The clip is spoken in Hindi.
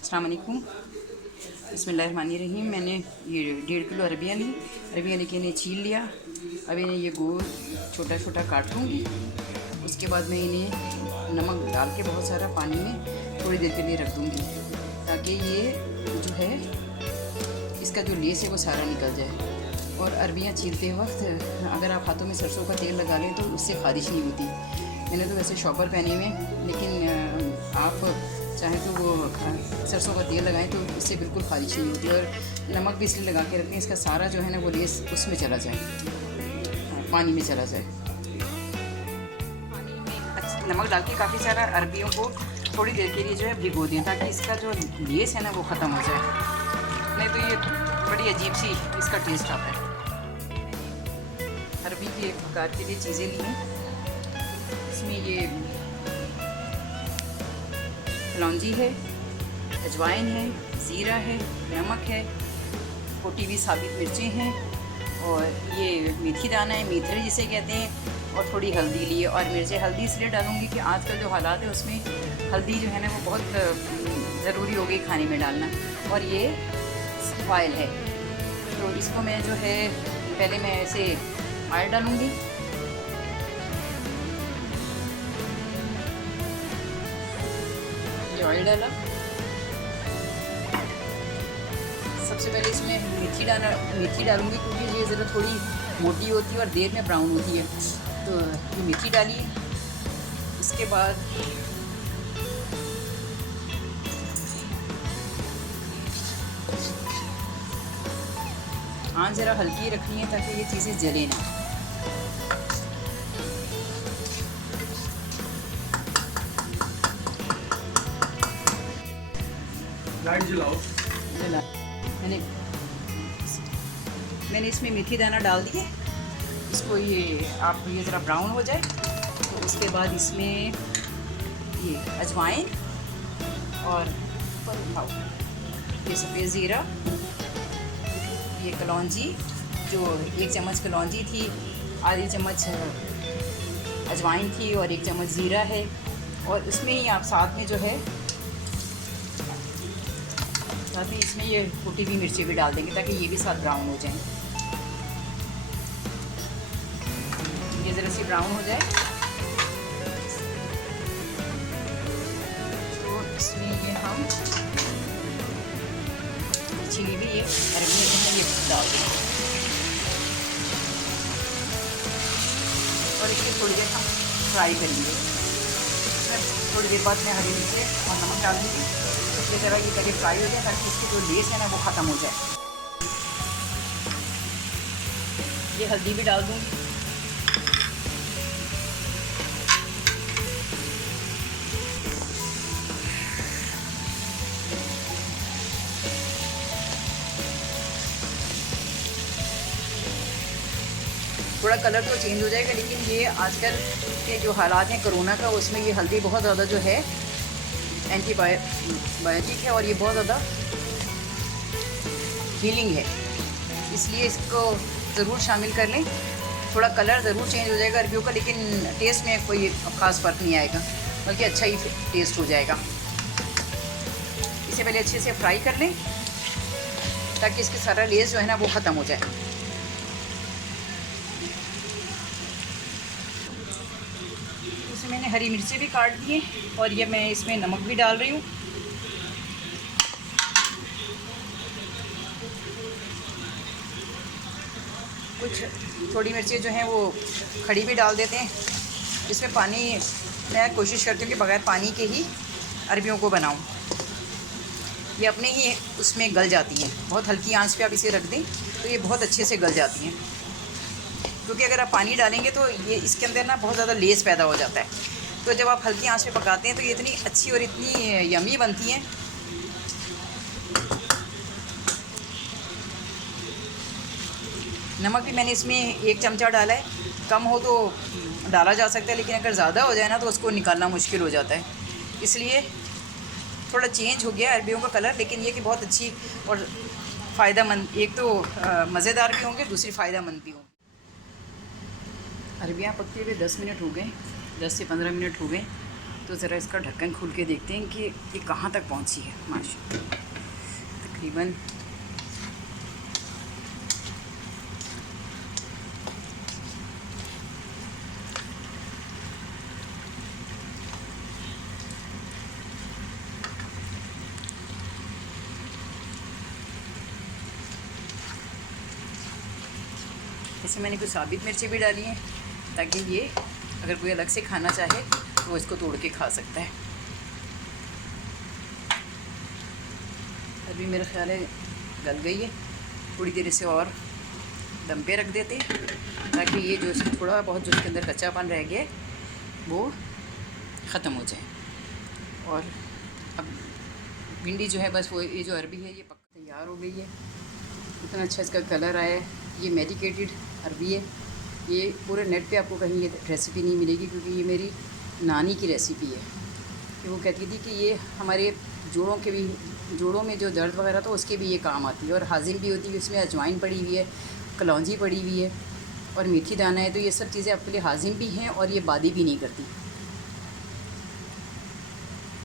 अस्सलाम वालेकुम। बिस्मिल्लाहिर्रहमानिर्रहीम। मैंने ये 1.5 किलो अरबिया ली। अरबिया लेके इन्हें छील लिया। अब इन्हें ये गोल छोटा छोटा काट लूँगी। उसके बाद मैं इन्हें नमक डाल के बहुत सारा पानी में थोड़ी देर के लिए रख दूँगी, ताकि ये जो है इसका जो लेस है वो सारा निकल जाए। और अरबियाँ छीलते वक्त अगर आप हाथों में सरसों का तेल लगा लें तो उससे खारिश नहीं होती। मैंने तो वैसे शॉपर पहने हुए, लेकिन आप चाहे तो वो सरसों का तेल लगाएं तो इससे बिल्कुल खारिश नहीं होती। और नमक भी इसलिए लगा के रखें, इसका सारा जो है ना वो लेस उसमें चला जाए, पानी में चला जाए। पानी में नमक डाल के काफ़ी सारा अरबियों को थोड़ी देर के लिए जो है भिगो दें, ताकि इसका जो लेस है ना वो ख़त्म हो जाए। नहीं तो ये बड़ी अजीब सी इसका टेस्ट आता है। अरबी की एक प्रकार के लिए चीज़ें ली हैं। इसमें ये कलौंजी है, अजवाइन है, ज़ीरा है, नमक है, कुटी हुई साबित मिर्चें हैं, और ये मेथी दाना है, मेथरे जिसे कहते हैं, और थोड़ी हल्दी ली है। और मिर्चें हल्दी इसलिए डालूँगी कि आजकल जो हालात है उसमें हल्दी जो है ना वो बहुत ज़रूरी हो गई खाने में डालना। और ये ऑयल है, तो इसको मैं जो है पहले मैं ऐसे ऑयल डालूँगी। ये ऑयल डाला। सबसे पहले इसमें मेथी डालूँगी, क्योंकि ये ज़रा थोड़ी मोटी होती है और देर में ब्राउन होती है। तो ये मेथी डाली। इसके बाद आँच ज़रा हल्की रखनी है ताकि ये चीज़ें जले ना। लाइट जलाओ। मैंने इसमें मेथी दाना डाल दिए। इसको ये ज़रा ब्राउन हो जाए तो उसके बाद इसमें ये अजवाइन और ये सफ़ेद ज़ीरा, ये कलौंजी, जो 1 चम्मच कलौंजी थी, आधी चम्मच अजवाइन थी, और 1 चम्मच ज़ीरा है। और इसमें ही आप साथ में जो है साथ में इसमें ये कुटी हुई मिर्ची भी डाल देंगे, ताकि ये भी साथ ब्राउन हो जाए। ये ज़रा सी ब्राउन हो जाए तो इसमें ये हम छिली भी ये अरबिया जो है ये डाल देंगे, और इसकी थोड़ी देर हम फ्राई करेंगे। थोड़ी देर बाद मैं हरी मिर्च और नमक डाल दूँगी, इसलिए ज़रा ये पहले फ्राई हो जाए ताकि इसकी जो लेस है ना वो ख़त्म हो जाए। ये हल्दी भी डाल दूँगी। थोड़ा कलर तो चेंज हो जाएगा, लेकिन ये आजकल के जो हालात हैं कोरोना का, उसमें ये हल्दी बहुत ज़्यादा जो है एंटीबायोटिक है, और ये बहुत ज़्यादा हीलिंग है, इसलिए इसको ज़रूर शामिल कर लें। थोड़ा कलर ज़रूर चेंज हो जाएगा अरबियों का, लेकिन टेस्ट में कोई ख़ास फ़र्क नहीं आएगा, बल्कि अच्छा ही टेस्ट हो जाएगा। इसे पहले अच्छे से फ्राई कर लें ताकि इसके सारा लेस जो है ना वो ख़त्म हो जाए। मैंने हरी मिर्ची भी काट दी, और ये मैं इसमें नमक भी डाल रही हूँ। कुछ थोड़ी मिर्चें जो हैं वो खड़ी भी डाल देते हैं। इसमें पानी मैं कोशिश करती हूँ कि बगैर पानी के ही अरबियों को बनाऊँ। ये अपने ही उसमें गल जाती हैं। बहुत हल्की आंच पे आप इसे रख दें तो ये बहुत अच्छे से गल जाती हैं, क्योंकि अगर आप पानी डालेंगे तो ये इसके अंदर ना बहुत ज़्यादा लेस पैदा हो जाता है। तो जब आप हल्की आंच पे पकाते हैं तो ये इतनी अच्छी और इतनी यमी बनती हैं। नमक भी मैंने इसमें 1 चमचा डाला है, कम हो तो डाला जा सकता है, लेकिन अगर ज़्यादा हो जाए ना तो उसको निकालना मुश्किल हो जाता है। इसलिए थोड़ा चेंज हो गया अरबियों का कलर, लेकिन ये कि बहुत अच्छी और फ़ायदेमंद, एक तो मज़ेदार भी होंगे, दूसरी फ़ायदेमंद भी होंगी। अरबियाँ पकते हुए 10 मिनट हो गए, 10 से 15 मिनट हो गए। तो ज़रा इसका ढक्कन खोल के देखते हैं कि ये कहाँ तक पहुँची है। माशाल्लाह तकरीबन इसमें मैंने कुछ साबित मिर्ची भी डाली हैं ताकि ये अगर कोई अलग से खाना चाहे तो वो इसको तोड़ के खा सकता है। अभी मेरा ख्याल है गल गई है, थोड़ी देर इसे और दम पे रख देते हैं ताकि ये जो इसमें थोड़ा बहुत जो इसके अंदर कच्चापन रह गया वो ख़त्म हो जाए। और अब भिंडी जो है बस वो ये जो अरबी है ये पक तैयार हो गई है। इतना अच्छा इसका कलर आया है। ये मेडिकेटेड अरबी है। ये पूरे नेट पे आपको कहीं ये रेसिपी नहीं मिलेगी क्योंकि ये मेरी नानी की रेसिपी है कि वो कहती थी कि ये हमारे जोड़ों में जो दर्द वगैरह तो उसके भी ये काम आती है और हाजिम भी होती है। इसमें अजवाइन पड़ी हुई है, कलौंजी पड़ी हुई है और मेथी दाना है, तो ये सब चीज़ें आपके लिए हाजिम भी हैं और ये बादी भी नहीं करती।